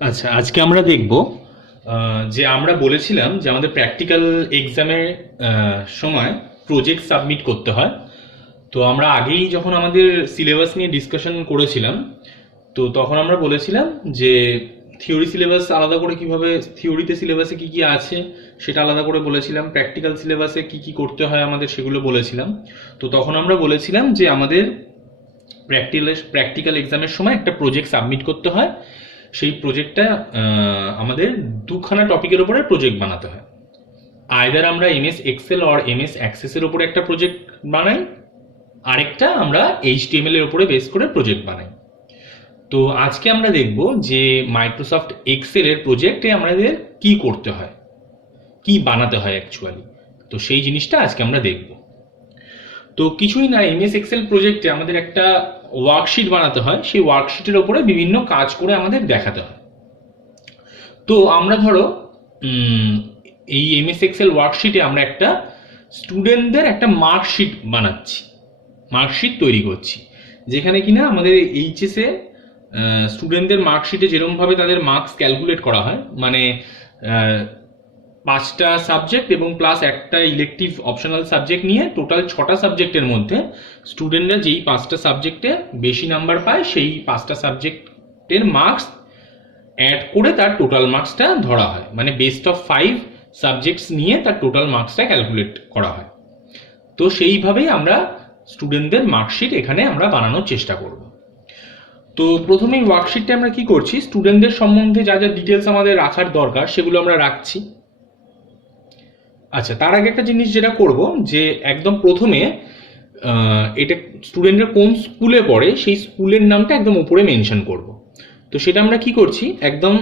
আচ্ছা, আজকে আমরা দেখব যে আমরা বলেছিলাম যে আমাদের প্র্যাকটিক্যাল এক্সামের সময় প্রজেক্ট সাবমিট করতে হয়। তো আমরা আগেই যখন আমাদের সিলেবাস নিয়ে ডিসকাশন করেছিলাম, তো তখন আমরা বলেছিলাম যে থিওরি সিলেবাস আলাদা করে কিভাবে, থিওরিতে সিলেবাসে কি কি আছে সেটা আলাদা করে বলেছিলাম, প্র্যাকটিক্যাল সিলেবাসে কি কি করতে হয় আমাদের সেগুলো বলেছিলাম। তো তখন আমরা বলেছিলাম যে আমাদের প্র্যাকটিক্যাল এক্সামের সময় একটা প্রজেক্ট সাবমিট করতে হয়। সেই প্রজেক্টটা আমাদের দুখানা টপিকের উপরে প্রজেক্ট বানাতে হয়। আইদার আমরা এমএস এক্সেল আর এমএস অ্যাক্সেসের উপরে একটা প্রজেক্ট বানাই, আরেকটা আমরা এইচটিএমএল এর উপরে বেস করে প্রজেক্ট বানাই। তো আজকে আমরা দেখব যে মাইক্রোসফট এক্সেল এর প্রজেক্টে আমাদের কি করতে হয়, কি বানাতে হয় অ্যাকচুয়ালি। তো সেই জিনিসটা আজকে আমরা দেখব। তো কিছুই না, এমএস এক্সেল প্রজেক্টে আমাদের একটা ওয়ার্কশিট বানাতে হয়, সেই ওয়ার্কশিটের উপরে বিভিন্ন কাজ করে আমাদের দেখাতে হয়। তো আমরা ধরো এই এমএস এক্সেল ওয়ার্কশিটে আমরা একটা স্টুডেন্টদের একটা মার্কশিট বানাচ্ছি, মার্কশিট তৈরি করছি, যেখানে কিনা আমাদের এইচএসে স্টুডেন্টদের মার্কশিটে যেরকমভাবে তাদের মার্কস ক্যালকুলেট করা হয়, মানে 5টা সাবজেক্ট এবং প্লাস একটা ইলেকটিভ অপশনাল সাবজেক্ট নিয়ে টোটাল 6টা সাবজেক্টের মধ্যে স্টুডেন্টরা যেই 5টা সাবজেক্টে বেশি নাম্বার পায় সেই 5টা সাবজেক্টের মার্কস অ্যাড করে তার টোটাল মার্কসটা ধরা হয়, মানে বেস্ট অফ 5 সাবজেক্টস নিয়ে তার টোটাল মার্কসটা ক্যালকুলেট করা হয়। তো সেইভাবেই আমরা স্টুডেন্টদের মার্কশিট এখানে আমরা বানানোর চেষ্টা করব। তো প্রথমেই ওয়ার্কশিটটা আমরা কি করছি, স্টুডেন্টদের সম্বন্ধে যা যা ডিটেলস আমাদের রাখার দরকার সেগুলো আমরা রাখছি। আচ্ছা, তার আগে একটা জিনিস যেটা করব, যে একদম প্রথমে এটা স্টুডেন্টরা কোন স্কুলে পড়ে সেই স্কুলের নামটা একদম উপরে মেনশন করব। তো সেটা আমরা কি করছি, একদম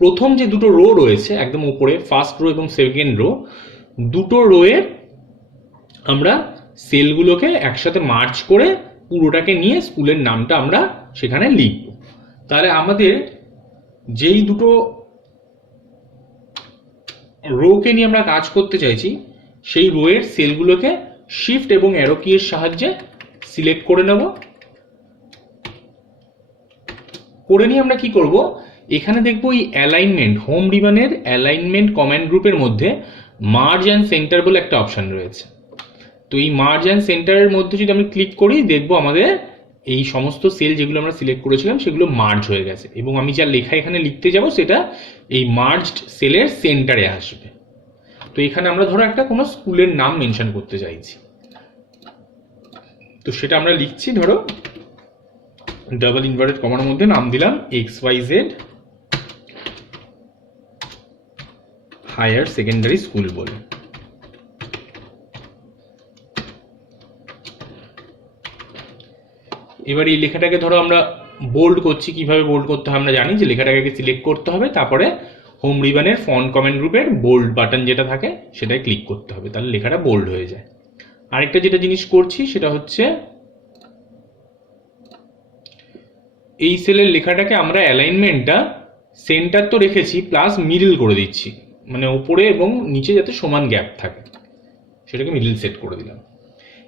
প্রথম যে দুটো রো রয়েছে একদম উপরে, ফার্স্ট রো এবং সেকেন্ড রো, দুটো রোয়ের আমরা সেলগুলোকে একসাথে মার্চ করে পুরোটাকে নিয়ে স্কুলের নামটা আমরা সেখানে লিখব। তাহলে আমাদের যেই দুটো রোকে নিয়ে আমরা কাজ করতে চাইছি সেই রোয়ের সেলগুলোকে শিফট এবং অ্যারো কিয়ের সাহায্যে সিলেক্ট করে নেব। করে নিয়ে আমরা কি করব, এখানে দেখবো এই অ্যালাইনমেন্ট, হোম রিবনের অ্যালাইনমেন্ট কমান্ড গ্রুপের মধ্যে মার্জ অ্যান্ড সেন্টার বলে একটা অপশন রয়েছে। তো এই মার্জ অ্যান্ড সেন্টারের মধ্যে যদি আমি ক্লিক করি, দেখবো আমাদের এই সমস্ত সেল যেগুলো আমরা সিলেক্ট করেছিলাম সেগুলো মার্জ হয়ে গেছে, এবং আমি যা লেখা এখানে লিখতে যাব সেটা এই মার্জড সেলের সেন্টারে আসবে। তো এখানে আমরা ধরো একটা কোনো স্কুলের নাম মেনশন করতে চাইছি, তো সেটা আমরা লিখছি, ধরো ডাবল ইনভার্টেড কমার মধ্যে নাম দিলাম XYZ হায়ার সেকেন্ডারি স্কুল বলে। এবার এই লেখাটাকে ধরো আমরা বোল্ড করছি, কিভাবে বোল্ড করতে হয় আমরা জানি, যে লেখাটাকে সিলেক্ট করতে হবে, তারপরে হোম রিবনের ফন্ট কমেন্ট গ্রুপের বোল্ড বাটন যেটা থাকে সেটাই ক্লিক করতে হবে, তাহলে লেখাটা বোল্ড হয়ে যায়। আরেকটা যেটা জিনিস করছি সেটা হচ্ছে এই সেলের লেখাটাকে আমরা অ্যালাইনমেন্টটা সেন্টার তো রেখেছি, প্লাস মিডল করে দিচ্ছি, মানে উপরে এবং নিচে যাতে সমান গ্যাপ থাকে সেটাকে মিডল সেট করে দিলাম।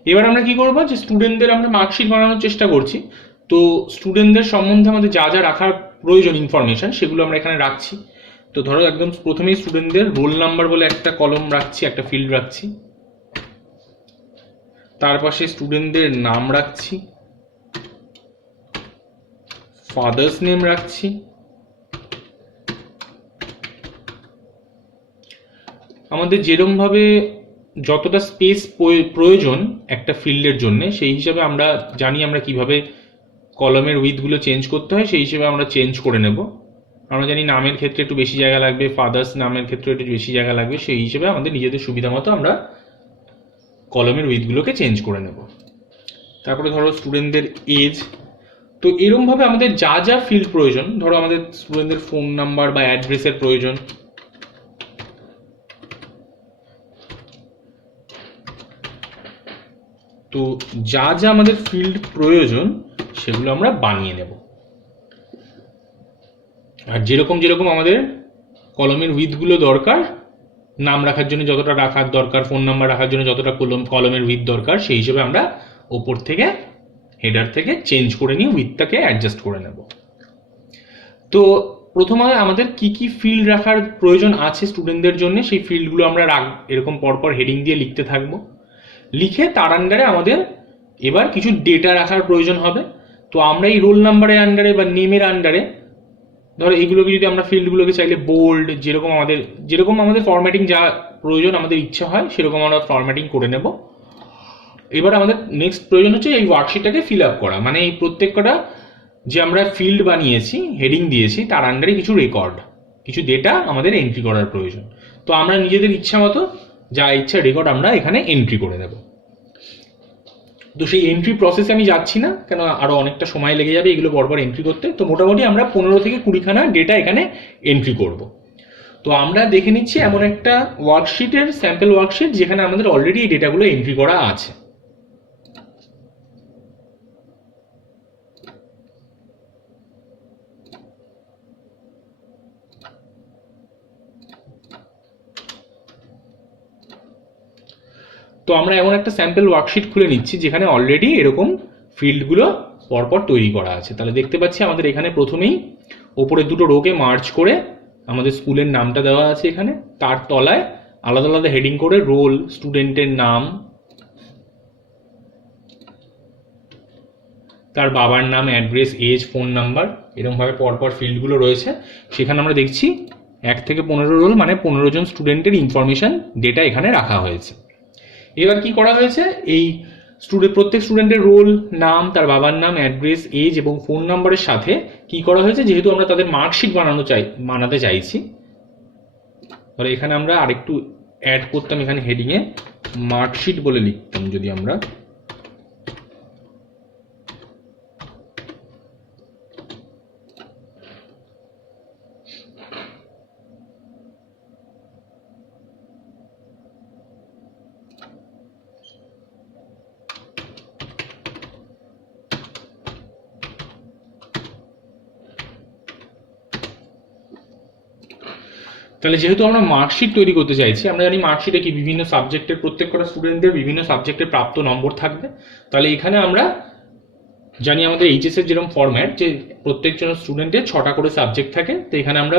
এবার আমরা কি করবো, যে স্টুডেন্টদের আমরা মার্কশিট বানানোর চেষ্টা করছি, তো স্টুডেন্টদের সম্বন্ধে আমাদের যা যা রাখার প্রয়োজন ইনফরমেশন সেগুলো আমরা এখানে রাখছি। তো ধরো একদম প্রথমেই স্টুডেন্টদের রোল নাম্বার বলে একটা কলম রাখছি, একটা ফিল্ড রাখছি, তার পাশে স্টুডেন্টদের নাম রাখছি, ফাদার্স নেম রাখছি, আমাদের যেরকম ভাবে যতটা স্পেস প্রয়োজন একটা ফিল্ডের জন্য সেই হিসাবে আমরা জানি আমরা কিভাবে কলমের উইথগুলো চেঞ্জ করতে হয়, সেই হিসেবে আমরা চেঞ্জ করে নেব। আমরা জানি নামের ক্ষেত্রে একটু বেশি জায়গা লাগবে, ফাদার্স নামের ক্ষেত্রে একটু বেশি জায়গা লাগবে, সেই হিসেবে আমাদের নিজেদের সুবিধা মতো আমরা কলমের উইথগুলোকে চেঞ্জ করে নেব। তারপরে ধরো স্টুডেন্টদের এজ, তো এরকমভাবে আমাদের যা যা ফিল্ড প্রয়োজন, ধরো আমাদের স্টুডেন্টদের ফোন নাম্বার বা অ্যাড্রেসের প্রয়োজন, তো যা যা আমাদের ফিল্ড প্রয়োজন সেগুলো আমরা বানিয়ে নেব। আর যেরকম যেরকম আমাদের কলমের উইথগুলো দরকার, নাম রাখার জন্য যতটা রাখার দরকার, ফোন নাম্বার রাখার জন্য যতটা কলমের উইথ দরকার, সেই হিসেবে আমরা ওপর থেকে হেডার থেকে চেঞ্জ করে নিয়ে উইথটাকে অ্যাডজাস্ট করে নেব। তো প্রথমে আমাদের কি কি ফিল্ড রাখার প্রয়োজন আছে স্টুডেন্টদের জন্য, সেই ফিল্ডগুলো আমরা এরকম পরপর হেডিং দিয়ে লিখতে থাকবো। লিখে তার আন্ডারে আমাদের এবার কিছু ডেটা রাখার প্রয়োজন হবে। তো আমরা এই রোল নাম্বারের আন্ডারে বা নেমের আন্ডারে ধরো এইগুলোকে যদি আমরা ফিল্ডগুলোকে চাইলে বোল্ড, যেরকম আমাদের ফরম্যাটিং যা প্রয়োজন আমাদের ইচ্ছা হয় সেরকম আমরা ফরম্যাটিং করে নেব। এবার আমাদের নেক্সট প্রয়োজন হচ্ছে এই ওয়ার্কশিটটাকে ফিল আপ করা, মানে এই প্রত্যেকটা যে আমরা ফিল্ড বানিয়েছি, হেডিং দিয়েছি, তার আন্ডারে কিছু রেকর্ড, কিছু ডেটা আমাদের এন্ট্রি করার প্রয়োজন। তো আমরা নিজেদের ইচ্ছা মতো যা ইচ্ছা রেকর্ড আমরা এখানে এন্ট্রি করে দেব। তো সেই এন্ট্রি প্রসেসে আমি যাচ্ছি না, কেন আরো অনেকটা সময় লেগে যাবে এগুলো পরপর এন্ট্রি করতে। তো মোটামুটি আমরা 15 থেকে 20খানা ডেটা এখানে এন্ট্রি করব। তো আমরা দেখে নিচ্ছি এমন একটা ওয়ার্কশিটের স্যাম্পল ওয়ার্কশিট যেখানে আমাদের অলরেডি এই ডেটাগুলো এন্ট্রি করা আছে। তো আমরা এমন একটা স্যাম্পল ওয়ার্কশিট খুলে নিচ্ছি যেখানে অলরেডি এরকম ফিল্ডগুলো পরপর তৈরি করা আছে। তাহলে দেখতে পাচ্ছি আমাদের এখানে প্রথমেই ওপরে দুটো রোকে মার্চ করে আমাদের স্কুলের নামটা দেওয়া আছে এখানে, তার তলায় আলাদা আলাদা হেডিং করে রোল, স্টুডেন্টের নাম, তার বাবার নাম, অ্যাড্রেস, এজ, ফোন নাম্বার, এরকমভাবে পরপর ফিল্ডগুলো রয়েছে। সেখানে আমরা দেখছি 1 থেকে 15 রোল মানে 15 জন স্টুডেন্টের ইনফরমেশন ডেটা এখানে রাখা হয়েছে। এবার কি করা হয়েছে, এই প্রত্যেক স্টুডেন্টের রোল, নাম, তার বাবার নাম, অ্যাড্রেস, এজ এবং ফোন নাম্বারের সাথে কি করা হয়েছে, যেহেতু আমরা তাদের মার্কশিট বানাতে চাইছি, তাহলে এখানে আমরা আরেকটু অ্যাড করতাম, এখানে হেডিংয়ে মার্কশিট বলে লিখতাম যদি আমরা। তাহলে যেহেতু আমরা মার্কশিট তৈরি করতে চাইছি, আমরা জানি মার্কশিটে কি বিভিন্ন সাবজেক্টের প্রত্যেকটা স্টুডেন্টদের বিভিন্ন সাবজেক্টের প্রাপ্ত নম্বর থাকবে। তাহলে এখানে আমরা জানি আমাদের এইচএস এর যেরকম ফরম্যাট, যে প্রত্যেকজন স্টুডেন্টের 6টা করে সাবজেক্ট থাকে। তো এখানে আমরা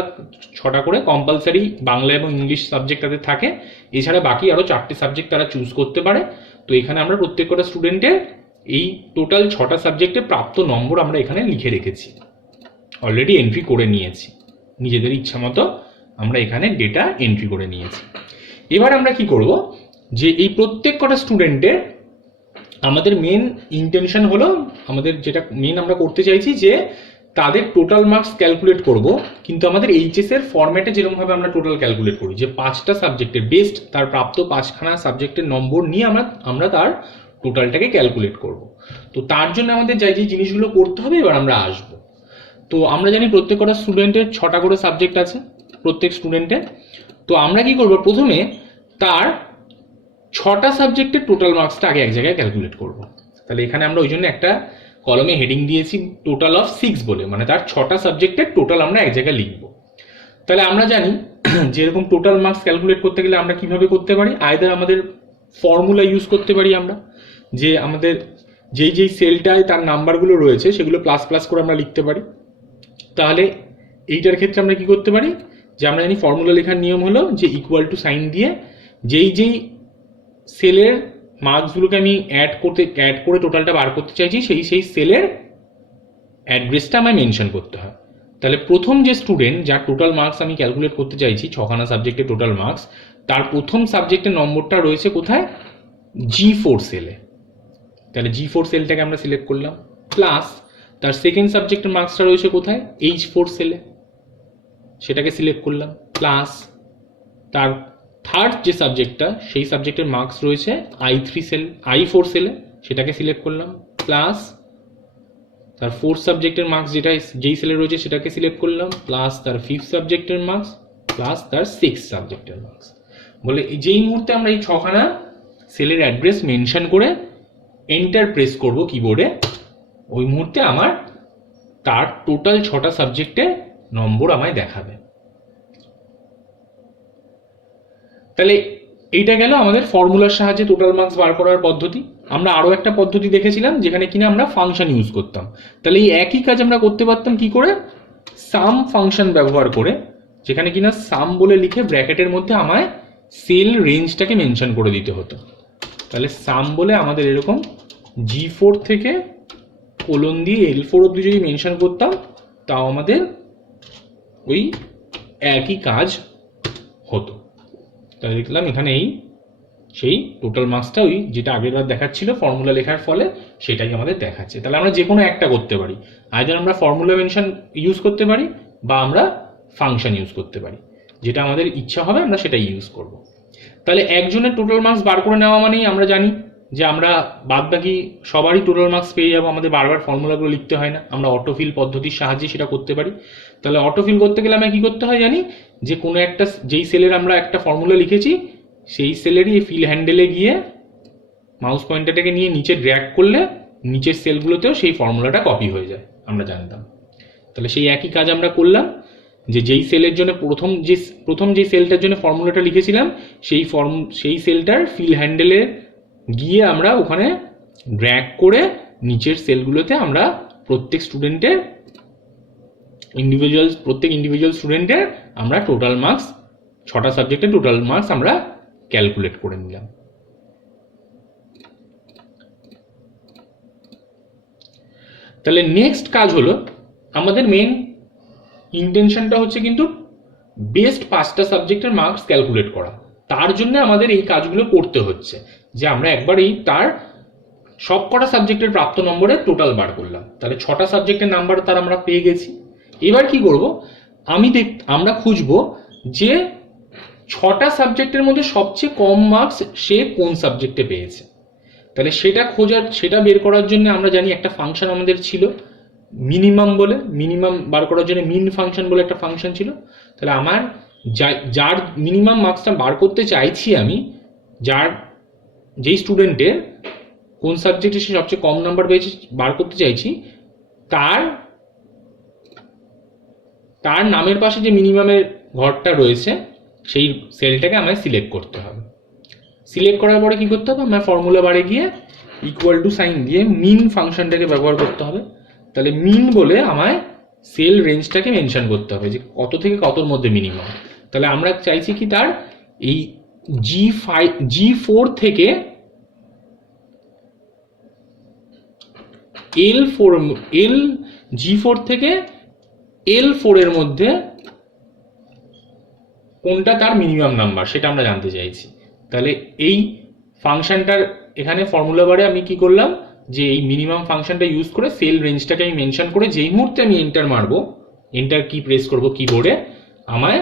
6টা করে কম্পালসারি বাংলা এবং ইংলিশ সাবজেক্ট তাদের থাকে, এছাড়া বাকি আরো 4টে সাবজেক্ট তারা চুজ করতে পারে। তো এখানে আমরা প্রত্যেকটা স্টুডেন্টের এই টোটাল 6টা সাবজেক্টে প্রাপ্ত নম্বর আমরা এখানে লিখে রেখেছি, অলরেডি এন্ট্রি করে নিয়েছি, নিজেদের ইচ্ছা মতো আমরা এখানে ডেটা এন্ট্রি করে নিয়েছি। এবার আমরা কি করব, যে এই প্রত্যেক কটা স্টুডেন্টের আমাদের মেন ইন্টেনশন হলো, আমাদের যেটা মেন আমরা করতে চাইছি যে তাদের টোটাল মার্কস ক্যালকুলেট করব, কিন্তু আমাদের এইচএস এর ফরম্যাটে যেরকমভাবে আমরা টোটাল ক্যালকুলেট করি, যে 5টা সাবজেক্টের বেস্ট তার প্রাপ্ত 5খানা সাবজেক্টের নম্বর নিয়ে আমরা তার টোটালটাকে ক্যালকুলেট করব। তো তার জন্য আমাদের যে জিনিসগুলো করতে হবে এবার আমরা আসব। তো আমরা জানি প্রত্যেক কটা স্টুডেন্টের 6টা করে সাবজেক্ট আছে প্রত্যেক স্টুডেন্টের। তো আমরা কি করব, প্রথমে তার 6টা সাবজেক্টের টোটাল মার্কসটা আগে এক জায়গায় ক্যালকুলেট করব। তাহলে এখানে আমরা ওই জন্য একটা কলমে হেডিং দিয়েছি টোটাল অফ 6 বলে, মানে তার 6টা সাবজেক্টের টোটাল আমরা এক জায়গায় লিখব। তাহলে আমরা জানি যে এরকম টোটাল মার্কস ক্যালকুলেট করতে গেলে আমরা কিভাবে করতে পারি, আইদার আমাদের ফর্মুলা ইউজ করতে পারি আমরা, যে আমাদের যেই সেলটায় তার নাম্বারগুলো রয়েছে সেগুলো প্লাস প্লাস করে আমরা লিখতে পারি। তাহলে এইটার ক্ষেত্রে আমরা কি করতে পারি, যে আমরা জানি ফর্মুলা লেখার নিয়ম হলো যে ইকুয়াল টু সাইন দিয়ে যেই সেলের মার্কসগুলোকে আমি অ্যাড করে টোটালটা বার করতে চাইছি সেই সেলের অ্যাড্রেসটা আমায় মেনশন করতে হয়। তাহলে প্রথম যে স্টুডেন্ট যার টোটাল মার্কস আমি ক্যালকুলেট করতে চাইছি, 6খানা সাবজেক্টের টোটাল মার্কস, তার প্রথম সাবজেক্টের নম্বরটা রয়েছে কোথায়, G4 সেলে। তাহলে G4 সেলটাকে আমরা সিলেক্ট করলাম, প্লাস তার সেকেন্ড সাবজেক্টের মার্কসটা রয়েছে কোথায়, H4 সেলে, সেটাকে সিলেক্ট করলাম, প্লাস তার থার্ড যে সাবজেক্টটা সেই সাবজেক্টের মার্কস রয়েছে I4 সেলে, সেটাকে সিলেক্ট করলাম, প্লাস তার ফোর্থ সাবজেক্টের মার্কস যেই সেলে রয়েছে সেটাকে সিলেক্ট করলাম, প্লাস তার ফিফথ সাবজেক্টের মার্কস, প্লাস তার সিক্স সাবজেক্টের মার্কস। বলে যেই মুহূর্তে আমরা এই 6খানা সেলের অ্যাড্রেস মেনশন করে এন্টার প্রেস করব কিবোর্ডে, ওই মুহূর্তে আমার তার টোটাল 6টা সাবজেক্টের নম্বর আমায় দেখাবে। তাহলে এইটা গেল আমাদের ফর্মুলার সাহায্যে টোটাল মার্কস বার করার পদ্ধতি। আমরা আরো একটা পদ্ধতি দেখেছিলাম যেখানে কিনা আমরা ফাংশন ইউজ করতাম। তাহলে এই একই কাজ আমরা করতে পারতাম কি করে, সাম ফাংশন ব্যবহার করে, যেখানে কিনা সাম বলে লিখে ব্র্যাকেটের মধ্যে আমায় সেল রেঞ্জটাকে মেনশন করে দিতে হতো। তাহলে সাম বলে আমাদের এরকম G4 থেকে কোলন দিয়ে L4 অব্দি যদি মেনশন করতাম, তাও আমাদের ওই একই কাজ হতো। তাহলে দেখলাম এখানে এই সেই টোটাল মার্কসটা ওই যেটা আগেরবার দেখাচ্ছিল ফর্মুলা লেখার ফলে সেটাই আমাদের দেখাচ্ছে। তাহলে আমরা যে কোনো একটা করতে পারি, আইদার আমরা ফর্মুলা মেনশন ইউজ করতে পারি বা আমরা ফাংশন ইউজ করতে পারি, যেটা আমাদের ইচ্ছা হবে আমরা সেটাই ইউজ করব। তাহলে একজনের টোটাল মার্কস বার করে নেওয়া মানেই আমরা জানি যে আমরা বাদ বাকি সবারই টোটাল মার্কস পেয়ে যাবো, আমাদের বারবার ফর্মুলাগুলো লিখতে হয় না, আমরা অটোফিল পদ্ধতির সাহায্যে সেটা করতে পারি। তাহলে অটোফিল করতে গেলে আমরা কি করতে হয় জানি, যে কোনো একটা যেই সেলের আমরা একটা ফর্মুলা লিখেছি সেই সেলেরই এই ফিল হ্যান্ডেলে গিয়ে মাউস পয়েন্টারটাকে নিয়ে নিচে ড্র্যাগ করলে নিচের সেলগুলোতেও সেই ফর্মুলাটা কপি হয়ে যায়, আমরা জানতাম। তাহলে সেই একই কাজ আমরা করলাম, যে যেই সেলের জন্য প্রথম যে সেলটার জন্য ফর্মুলাটা লিখেছিলাম সেই সেলটার ফিল হ্যান্ডেলে গিয়ে আমরা ওখানে ড্র্যাগ করে নিচের সেলগুলোতে আমরা প্রত্যেক ইন্ডিভিজুয়াল স্টুডেন্টের আমরা টোটাল মার্কস 6টা সাবজেক্টের টোটাল মার্কস আমরা ক্যালকুলেট করে নিলাম। তাহলে নেক্সট কাজ হলো, আমাদের মেন ইন্টেনশনটা হচ্ছে কিন্তু বেস্ট 5টা সাবজেক্টের মার্কস ক্যালকুলেট করা। তার জন্য আমাদের এই কাজগুলো করতে হচ্ছে, যে আমরা একবারই তার সবকটা সাবজেক্টের প্রাপ্ত নম্বরের টোটাল বার করলাম। তাহলে 6টা সাবজেক্টের নাম্বার তার আমরা পেয়ে গেছি। এবার কি করব, আমরা খুঁজবো যে 6টা সাবজেক্টের মধ্যে সবচেয়ে কম মার্কস সে কোন সাবজেক্টে পেয়েছে। তাহলে সেটা বের করার জন্য আমরা জানি একটা ফাংশন আমাদের ছিল মিনিমাম বলে, মিনিমাম বার করার জন্য মিন ফাংশন বলে একটা ফাংশন ছিল। তাহলে আমার যার মিনিমাম মার্কসটা বার করতে চাইছি আমি, যেই স্টুডেন্টের কোন সাবজেক্টে সে সবচেয়ে কম নাম্বার পেয়েছে বার করতে চাইছি, তার নামের পাশে যে মিনিমামের ঘরটা রয়েছে সেই সেলটাকে আমায় সিলেক্ট করতে হবে। সিলেক্ট করার পরে কি করতে হবে, আমার ফর্মুলা বারে গিয়ে ইকুয়াল টু সাইন দিয়ে মিন ফাংশনটাকে ব্যবহার করতে হবে। তাহলে মিন বলে আমায় সেল রেঞ্জটাকে মেনশন করতে হবে যে কত থেকে কতর মধ্যে মিনিমাম। তাহলে আমরা চাইছি কি তার এই G4 থেকে G4 থেকে L4 এর মধ্যে কোনটা তার মিনিমাম নাম্বার সেটা আমরা জানতে চাইছি। তাহলে এই ফাংশনটার এখানে ফর্মুলা বারে আমি কি করলাম, যে এই মিনিমাম ফাংশনটা ইউজ করে সেল রেঞ্জটাকে আমি মেনশন করে যেই মুহূর্তে আমি এন্টার মারবো, এন্টার কি প্রেস করবো কিবোর্ডে, আমায়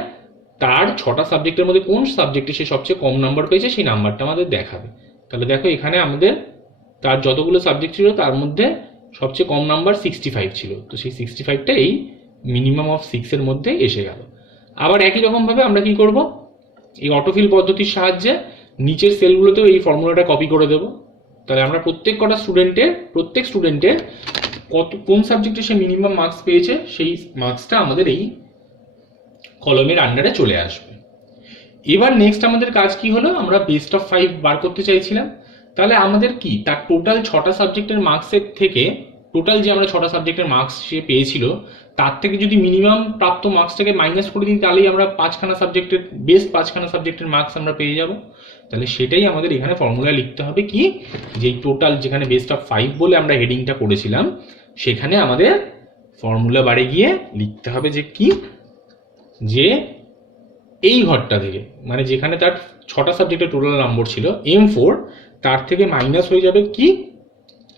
তার 6টা সাবজেক্টের মধ্যে কোন সাবজেক্টে সে সবচেয়ে কম নাম্বার পেয়েছে সেই নাম্বারটা আমাদের দেখাবে। তাহলে দেখো এখানে আমাদের তার যতগুলো সাবজেক্ট ছিল তার মধ্যে সবচেয়ে কম নাম্বার 65 ছিল। তো সেই 65টা এই মিনিমাম অফ 6 এর মধ্যে এসে গেল। আবার একই রকমভাবে আমরা কি করব, এই অটোফিল পদ্ধতির সাহায্যে নিচের সেলগুলোতেও এই ফর্মুলাটা কপি করে দেব। তাহলে আমরা প্রত্যেক স্টুডেন্টের কোন সাবজেক্টে সে মিনিমাম মার্কস পেয়েছে সেই মার্কসটা আমাদের এই কলমের আন্ডারে চলে আসবে। এবার নেক্সট আমাদের কাজ কি হলো, আমরা বেস্ট অফ 5 বার করতে চাইছিলাম। তাহলে আমাদের কি তার টোটাল 6টা সাবজেক্টের মার্কসের থেকে, টোটাল যে আমরা 6টা সাবজেক্টের মার্কস সে পেয়েছিল তার থেকে যদি মিনিমাম প্রাপ্ত মার্কসটাকে মাইনাস করে দিই, তাহলেই আমরা বেস্ট 5খানা সাবজেক্টের মার্কস আমরা পেয়ে যাব। তাহলে সেটাই আমাদের এখানে ফর্মুলা লিখতে হবে কি, যে টোটাল যেখানে বেস্ট অফ 5 বলে আমরা হেডিংটা করেছিলাম সেখানে আমাদের ফর্মুলা বারে গিয়ে লিখতে হবে যে কি, যে এই ঘরটা থেকে মানে যেখানে তার 6টা সাবজেক্টের টোটাল নম্বর ছিল M4, তার থেকে মাইনাস হয়ে যাবে কি,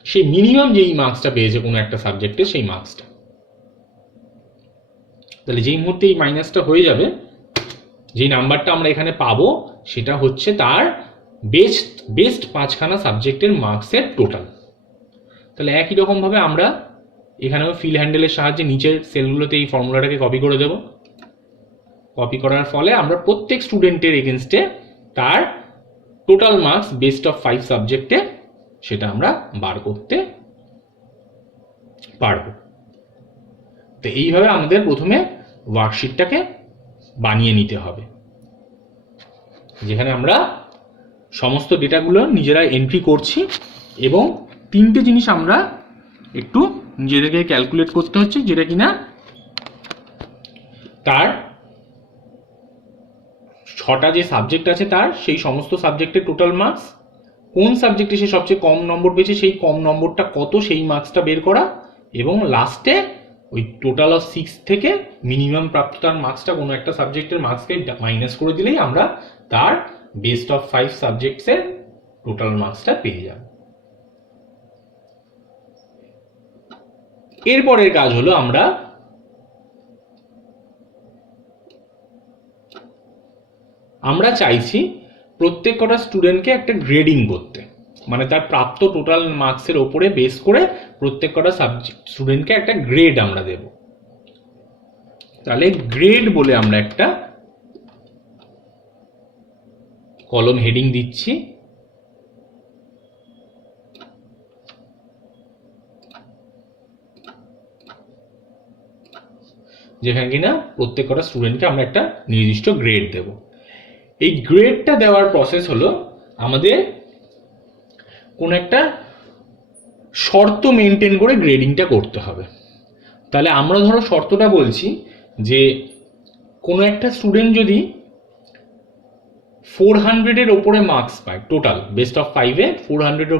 সেই মিনিমাম যেই মার্কসটা পেয়েছে কোনো একটা সাবজেক্টে সেই মার্কসটা। তাহলে যেই মুহূর্তে এই মাইনাসটা হয়ে যাবে, যেই নাম্বারটা আমরা এখানে পাবো সেটা হচ্ছে তার বেস্ট 5খানা সাবজেক্টের মার্কসের টোটাল। তাহলে একই রকমভাবে আমরা এখানেও ফিল হ্যান্ডেলের সাহায্যে নিচের সেলগুলোতে এই ফর্মুলাটাকে কপি করে দেব। কপি করার ফলে আমরা প্রত্যেক স্টুডেন্টের এগেনস্টে তার টোটাল মার্কস বেস্ট অফ 5 সাবজেক্টে সেটা আমরা বার করতে পারবো। তো এইভাবে আমাদের প্রথমে ওয়ার্কশিটটাকে বানিয়ে নিতে হবে, যেখানে আমরা সমস্ত ডেটাগুলো নিজেরা এন্ট্রি করছি এবং 3টে জিনিস আমরা একটু নিজেদেরকে ক্যালকুলেট করতে হচ্ছে, যেটা কিনা তার 6টা যে সাবজেক্ট আছে তার সেই সমস্ত সাবজেক্টের টোটাল মার্কস, কোন সাবজেক্টে সে সবচেয়ে কম নম্বর পেয়েছে সেই কম নম্বরটা কত সেই মার্কসটা বের করা, এবং লাস্টে ওই টোটাল অফ 6 থেকে মিনিমাম প্রাপ্ত তার মার্কসটা কোনো একটা সাবজেক্টের মার্কসকে মাইনাস করে দিলেই আমরা তার বেস্ট অফ 5 সাবজেক্টসের টোটাল মার্কসটা পেয়ে যাব। এরপরের কাজ হলো আমরা চাইছি প্রত্যেক কটা স্টুডেন্টকে একটা গ্রেডিং করতে, মানে তার প্রাপ্ত টোটাল মার্কসের ওপরে বেস করে প্রত্যেক কটা সাবজেক্ট স্টুডেন্টকে একটা গ্রেড আমরা দেব। তাহলে গ্রেড বলে আমরা একটা কলম হেডিং দিচ্ছি, যেখানে কিনা প্রত্যেক কটা স্টুডেন্টকে আমরা একটা নির্দিষ্ট গ্রেড দেব। এই গ্রেডটা দেওয়ার প্রসেস হলো আমাদের কোন একটা শর্ত মেনটেন করে গ্রেডিংটা করতে হবে। তাহলে আমরা ধরো শর্তটা বলছি যে কোনো একটা স্টুডেন্ট যদি 400-এর ওপরে মার্কস পায়, টোটাল বেস্ট অফ 5-এ 400-এর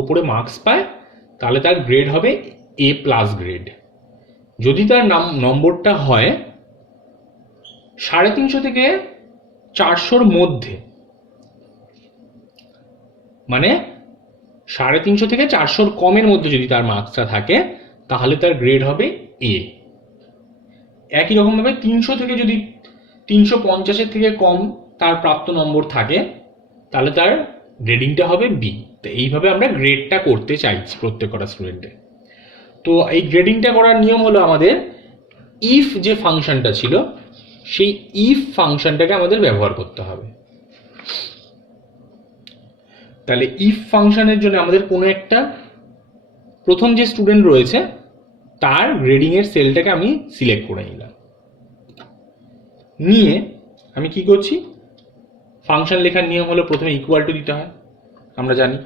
ওপরে মার্কস পায়, তাহলে তার গ্রেড হবে A+ গ্রেড। যদি তার নম্বরটা হয় 350 থেকে 400-র মধ্যে, মানে 350 থেকে 400-র কমের মধ্যে যদি তার মার্কসটা থাকে, তাহলে তার গ্রেড হবে A। একই রকম ভাবে 300 থেকে যদি 350-এর থেকে কম তার প্রাপ্ত নম্বর থাকে, তাহলে তার গ্রেডিংটা হবে B। তো এইভাবে আমরা গ্রেডটা করতে চাইছি প্রত্যেক কটা স্টুডেন্টের। তো এই গ্রেডিংটা করার নিয়ম হলো আমাদের ইফ যে ফাংশনটা ছিল সেই ইফ ফাংশনটাকে আমাদের ব্যবহার করতে হবে। তাহলে ইফ ফাংশনের জন্য আমাদের কোনো একটা প্রথম যে স্টুডেন্ট রয়েছে তার গ্রেডিং এর সেলটাকে আমি সিলেক্ট করে নিলাম, নিয়ে আমি কি করছি, ফাংশন লেখার নিয়ম হলো প্রথমে ইকুয়াল টু দিতে হয়, আমরা জানি।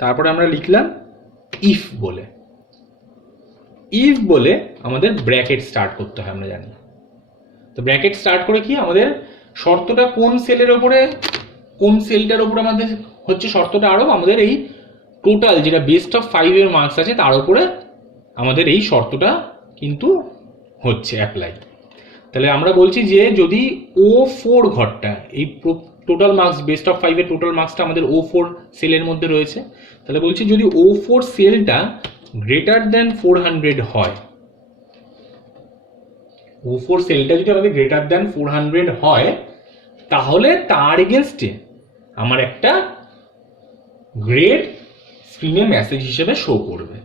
তারপরে আমরা লিখলাম ইফ বলে, ইফ বলে আমাদের ব্র্যাকেট স্টার্ট করতে হয়, আমরা জানি। তো ব্র্যাকেট স্টার্ট করে কি আমাদের শর্তটা কোন সেলের ওপরে, কোন সেলটার ওপরে আমাদের হচ্ছে শর্তটা আরোপ, আমাদের এই টোটাল যেটা বেস্ট অফ 5-এর মার্কস আছে তার উপরে আমাদের এই শর্তটা কিন্তু হচ্ছে অ্যাপ্লাই। তাহলে আমরা বলছি যে যদি O4 ঘরটা, এই টোটাল মার্কস বেস্ট অফ 5-এর টোটাল মার্কসটা আমাদের O4 সেলের মধ্যে রয়েছে, তাহলে বলছি যদি O4 সেলটা গ্রেটার দেন 400 হয়, O4 সেলটা যদি আমাদের গ্রেটার দেন 400 হয়, তাহলে তার এগেনস্টে আমার একটা গ্রেড স্ক্রিনে মেসেজ হিসেবে শো করবে।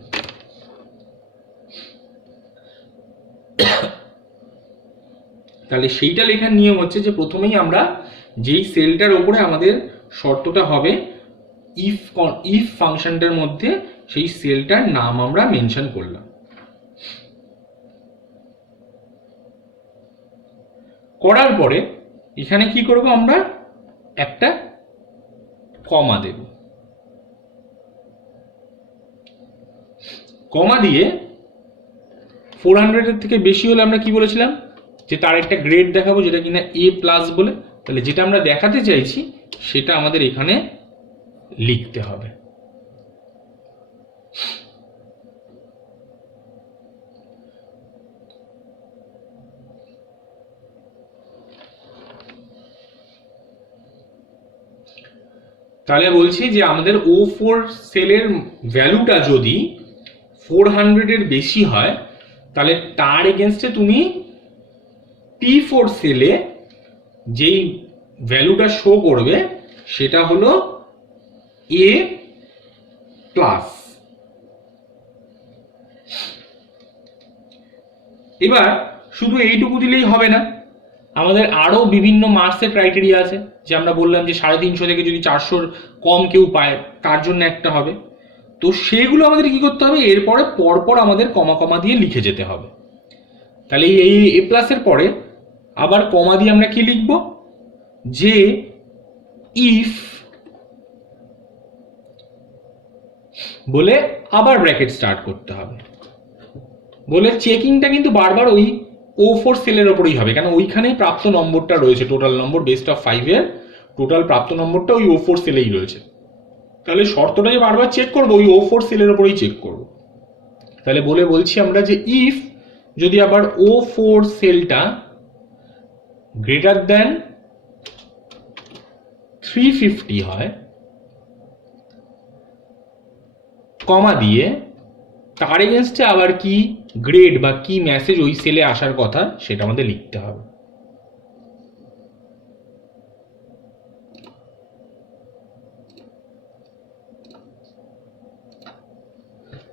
তাহলে সেইটা লেখার নিয়ম হচ্ছে যে প্রথমেই আমরা যেই সেলটার ওপরে আমাদের শর্তটা হবে ইফ ফাংশনটার মধ্যে সেই সেলটার নাম আমরা মেনশন করলাম। করার পরে এখানে কি করব, আমরা একটা কমা দেব, কমা দিয়ে 400-এর থেকে বেশি হলে আমরা কি বলেছিলাম যে তার একটা গ্রেড দেখাবো যেটা কিনা A+ বলে। তাহলে যেটা আমরা দেখাতে চাইছি সেটা আমাদের এখানে লিখতে হবে। তাহলে বলছি যে আমাদের O4 সেলের ভ্যালুটা যদি 400-এর বেশি হয়, তাহলে তার এগেনস্টে তুমি P4 সেলে যেই ভ্যালুটা শো করবে সেটা হলো A+। এবার শুধু এইটুকু দিলেই হবে না, আমাদের আরো বিভিন্ন মার্কসের ক্রাইটেরিয়া আছে, যে আমরা বললাম যে 350 থেকে যদি 400-র কম কেউ পায় তার জন্য একটা হবে। তো সেগুলো আমাদের কি করতে হবে, এরপরে পরপর আমাদের কমা কমা দিয়ে লিখে যেতে হবে। তাহলে এই A+ এর পরে আবার কমা দিয়ে আমরা কি লিখব, যে ইফ বলে আবার ব্র্যাকেট স্টার্ট করতে হবে। বলে চেকিংটা কিন্তু বারবার ওই O4 সেলের ওপরেই হবে, কেন ওইখানেই প্রাপ্ত নম্বরটা রয়েছে, টোটাল নম্বর বেস্ট অফ 5 এর টোটাল প্রাপ্ত নম্বরটা ওই O4 সেলেই রয়েছে। তাহলে শর্তটা যে বারবার চেক করবো ওই O4 সেলের ওপরেই চেক করব। তাহলে বলছি আমরা যে ইফ যদি আবার O4 সেলটা গ্রেটার দ্যান 350 হয়, কমা দিয়ে তার এগেনস্টে আবার কি গ্রেড বা কি মেসেজ ওই সেলে আসার কথা সেটা আমাদের লিখতে হবে।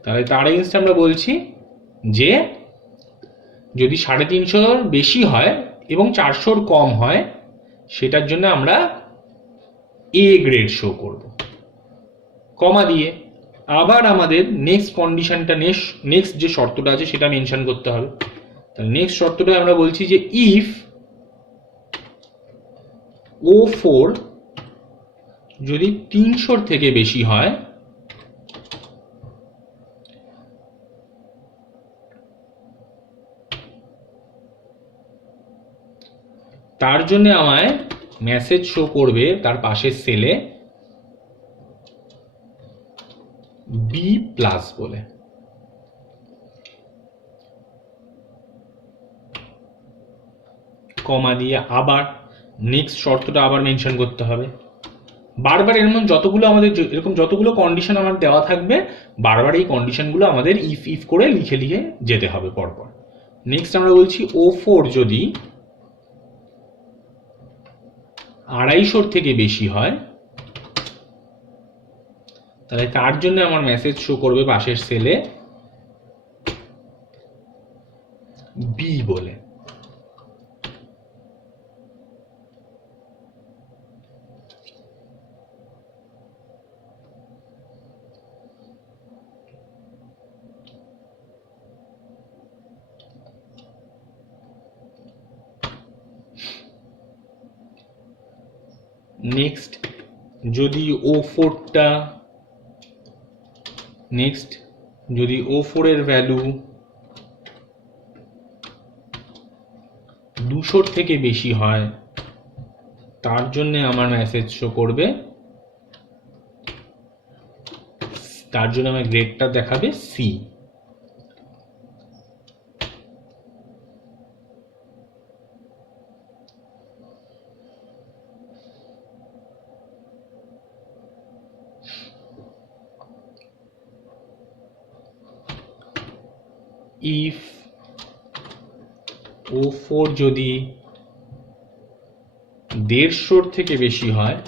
তাহলে তার এগেনস্টে আমরা বলছি যে যদি 350 বেশি হয় এবং 400 কম হয় সেটার জন্য আমরা এ গ্রেড শো করব, কমা দিয়ে আবার আমাদের নেক্সট কন্ডিশনটা নেক্সট যে শর্তটা আছে সেটা মেনশন করতে হবে। তাহলে নেক্সট শর্তটা আমরা বলছি যে ইফ O4 যদি 300 থেকে বেশি হয় তার জন্য আমায় মেসেজ শো করবে তার পাশের সেলে বি প্লাস বলে, কমা দিয়ে আবার নেক্সট শর্তটা আবার মেনশন করতে হবে। বারবার এরকম যতগুলো কন্ডিশন আমার দেওয়া থাকবে বারবার এই কন্ডিশনগুলো আমাদের ইফ করে লিখে যেতে হবে পরপর। নেক্সট আমরা বলছি O4 যদি 250 থেকে বেশি হয় তাহলে তার জন্য আমার মেসেজ শো করবে পাশের সেলে বি বলে, নেক্সট যদি O4 এর ভ্যালু 200 থেকে বেশি হয় তার জন্য আমার মেসেজ শো করবে, তার জন্য আমার গ্রেডটা দেখাবে সি। ইফ O4 যদি 150 থেকে বেশি হয়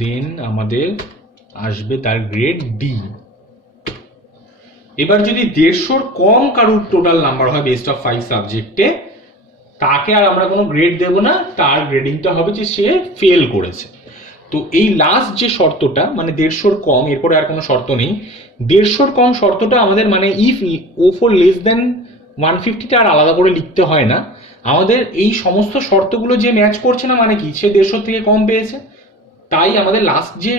দেন আমাদের আসবে তার গ্রেড ডি। এবার যদি 150 কম কারুর টোটাল নাম্বার হয় বেস্ট অফ 5 সাবজেক্টে তাকে আর আমরা কোনো গ্রেড দেব না, তার গ্রেডিংটা হবে যে সে ফেল করেছে। তো এই লাস্ট যে শর্তটা মানে 150 কম, এরপরে আর কোনো শর্ত নেই, 150 কম শর্তটা আমাদের মানে ইফ O4 লেস দেন 150টা আর আলাদা করে লিখতে হয় না, আমাদের এই সমস্ত শর্তগুলো যে ম্যাচ করছে না মানে কি সে 150 থেকে কম পেয়েছে, তাই আমাদের লাস্ট যে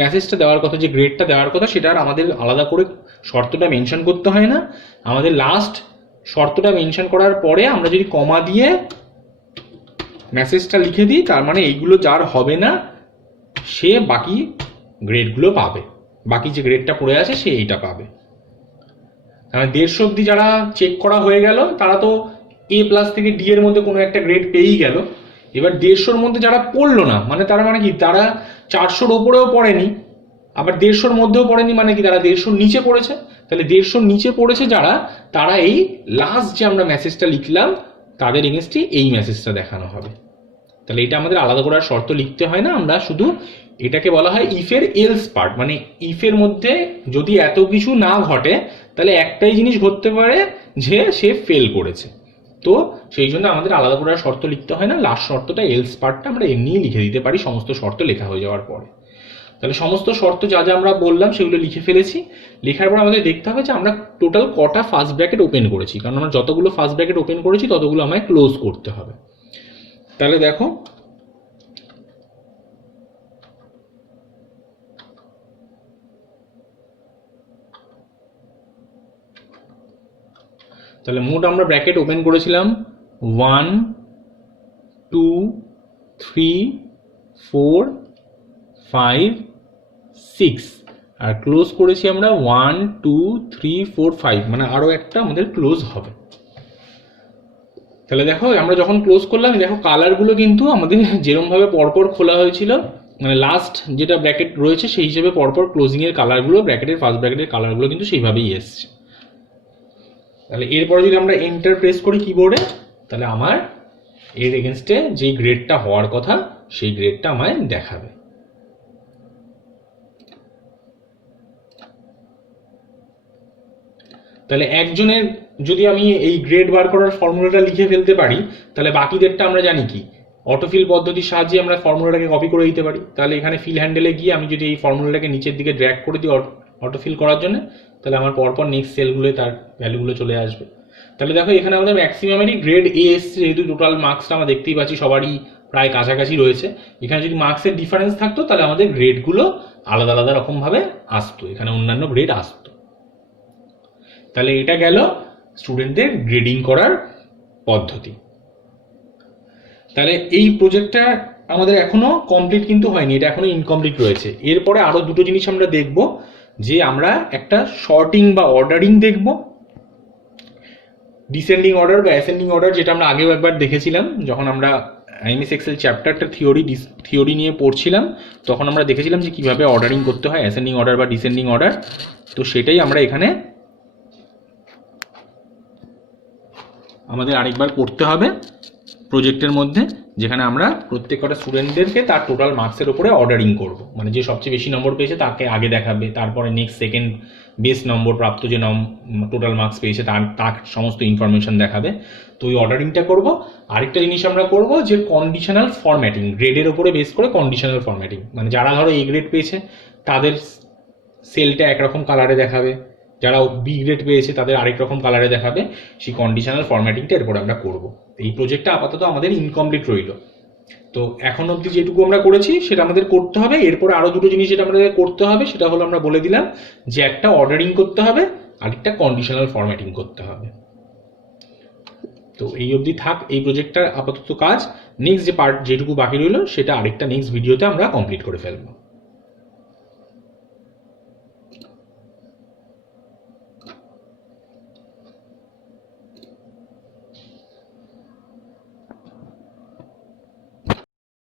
মেসেজটা দেওয়ার কথা যে গ্রেডটা দেওয়ার কথা সেটা আর আমাদের আলাদা করে শর্তটা মেনশন করতে হয় না। আমাদের লাস্ট শর্তটা মেনশন করার পরে আমরা যদি কমা দিয়ে মেসেজটা লিখে দিই তার মানে এইগুলো যার হবে না সে বাকি গ্রেডগুলো পাবে, বাকি যে গ্রেডটা পড়ে আছে সে এইটা পাবে। তাহলে 150 অব্দি যারা চেক করা হয়ে গেল তারা তো A প্লাস থেকে ডি এর মধ্যে কোনো একটা গ্রেড পেয়েই গেল। এবার 150-র মধ্যে যারা পড়লো না মানে তারা মানে কি তারা 400-র ওপরেও পড়েনি আবার 150-র মধ্যেও পড়েনি মানে কি তারা 150-র নিচে পড়েছে। তাহলে 150-র নিচে পড়েছে যারা, তারা এই লাস্ট যে আমরা মেসেজটা লিখলাম তাদের এগেনস্টে এই মেসেজটা দেখানো হবে। তাহলে এটা আমাদের আলাদা করে আর শর্ত লিখতে হয় না, আমরা শুধু এটাকে বলা হয় ইফের এলস পার্ট, মানে ইফের মধ্যে যদি এত কিছু না ঘটে তাহলে একটাই জিনিস ঘটতে পারে যে সে ফেল করেছে। তো সেই জন্য আমাদের আলাদা করে আর শর্ত লিখতে হয় না, লাস্ট শর্তটা এলস পার্টটা আমরা এমনিই লিখে দিতে পারি সমস্ত শর্ত লেখা হয়ে যাওয়ার পরে। তাহলে সমস্ত শর্ত যা যা আমরা বললাম সেগুলো লিখে ফেলেছি। লেখার পর আমাদের দেখতে হবে যে আমরা টোটাল কটা ফার্স্ট ব্র্যাকেট ওপেন করেছি, কারণ আমরা যতগুলো ফার্স্ট ব্র্যাকেট ওপেন করেছি ততগুলো আমায় ক্লোজ করতে হবে। তাহলে দেখো তাহলে মোট আমরা ব্র্যাকেট ওপেন করেছিলাম 1 2 3 4 5 6 আর ক্লোজ করেছি আমরা 1 2 3 4 5, মানে আরও একটা আমাদের ক্লোজ হবে। তাহলে দেখো আমরা যখন ক্লোজ করলাম, দেখো কালারগুলো কিন্তু আমাদের যেরকমভাবে পরপর খোলা হয়েছিল, মানে লাস্ট যেটা ব্র্যাকেট রয়েছে সেই হিসেবে পরপর ক্লোজিংয়ের কালারগুলো, ব্র্যাকেটের ফার্স্ট ব্র্যাকেটের কালারগুলো কিন্তু সেইভাবেই এসছে। তাহলে এরপরে যদি আমরা এন্টার প্রেস করি কিবোর্ডে, তাহলে আমার এর এগেনস্টে যেই গ্রেডটা হওয়ার কথা সেই গ্রেডটা আমায় দেখাবে। তাহলে একজনের যদি আমি এই গ্রেড বার করার ফর্মুলাটা লিখে ফেলতে পারি, তাহলে বাকিদেরটা আমরা জানি কি অটোফিল পদ্ধতির সাহায্যে আমরা ফর্মুলাটাকে কপি করে দিতে পারি। তাহলে এখানে ফিল হ্যান্ডেলে গিয়ে আমি যদি এই ফর্মুলাটাকে নিচের দিকে ড্র্যাগ করে দিই অটোফিল করার জন্য, তাহলে আমার পরপর নেক্সট সেলগুলোয় তার ভ্যালুগুলো চলে আসবে। তাহলে দেখো এখানে আমাদের ম্যাক্সিমামেরই গ্রেড এ এসছে, যেহেতু টোটাল মার্কসটা আমরা দেখতেই পাচ্ছি সবারই প্রায় কাছাকাছি রয়েছে। এখানে যদি মার্কসের ডিফারেন্স থাকতো তাহলে আমাদের গ্রেডগুলো আলাদা আলাদা রকমভাবে আসতো, এখানে অন্যান্য গ্রেড আসতো। তাহলে এটা গেল স্টুডেন্টদের গ্রেডিং করার পদ্ধতি। তাহলে এই প্রজেক্টটা আমাদের এখনো কমপ্লিট কিন্তু হয়নি, এটা এখনো ইনকমপ্লিট রয়েছে। এরপরে আরো দুটো জিনিস আমরা দেখব, যে আমরা একটা শর্টিং বা অর্ডারিং দেখব, ডিসেন্ডিং অর্ডার বা অ্যাসেন্ডিং অর্ডার, যেটা আমরা আগেও একবার দেখেছিলাম যখন আমরা এমএস এক্সেল চ্যাপ্টারটা থিওরি নিয়ে পড়ছিলাম, তখন আমরা দেখেছিলাম যে কিভাবে অর্ডারিং করতে হয়, অ্যাসেন্ডিং অর্ডার বা ডিসেন্ডিং অর্ডার। তো সেটাই আমরা এখানে আমাদের আরেকবার করতে হবে প্রজেক্টের মধ্যে, যেখানে আমরা প্রত্যেক কটা স্টুডেন্টদেরকে তার টোটাল মার্কসের উপরে অর্ডারিং করব। মানে যে সবচেয়ে বেশি নম্বর পেয়েছে তাকে আগে দেখাবে, তারপরে নেক্সট সেকেন্ড বেস্ট নম্বর প্রাপ্ত যে টোটাল মার্কস পেয়েছে তার সমস্ত ইনফরমেশন দেখাবে। তো ওই অর্ডারিংটা করব। আরেকটা জিনিস আমরা করব যে কন্ডিশনাল ফরম্যাটিং, গ্রেডের উপরে বেস করে কন্ডিশনাল ফরম্যাটিং, মানে যারা ধরো এ গ্রেড পেয়েছে তাদের সেলটা একরকম কালারে দেখাবে, যারা বি গ্রেড পেয়েছে তাদের আরেক রকম কালারে দেখাবে। সেই কন্ডিশনাল ফরম্যাটিংটা এরপরে আমরা করব। এই প্রজেক্টটা আপাতত আমাদের ইনকমপ্লিট রইল। তো এখন অবধি যেটুকু আমরা করেছি সেটা আমাদের করতে হবে। এরপরে আরো দুটো জিনিস যেটা আমাদের করতে হবে সেটা হলো, আমরা বলে দিলাম যে একটা অর্ডারিং করতে হবে, আরেকটা কন্ডিশনাল ফরম্যাটিং করতে হবে। তো এই অবধি থাক এই প্রজেক্টটার আপাতত কাজ। নেক্সট যে পার্ট যেটুকু বাকি রইল সেটা আরেকটা নেক্সট ভিডিওতে আমরা কমপ্লিট করে ফেলবো।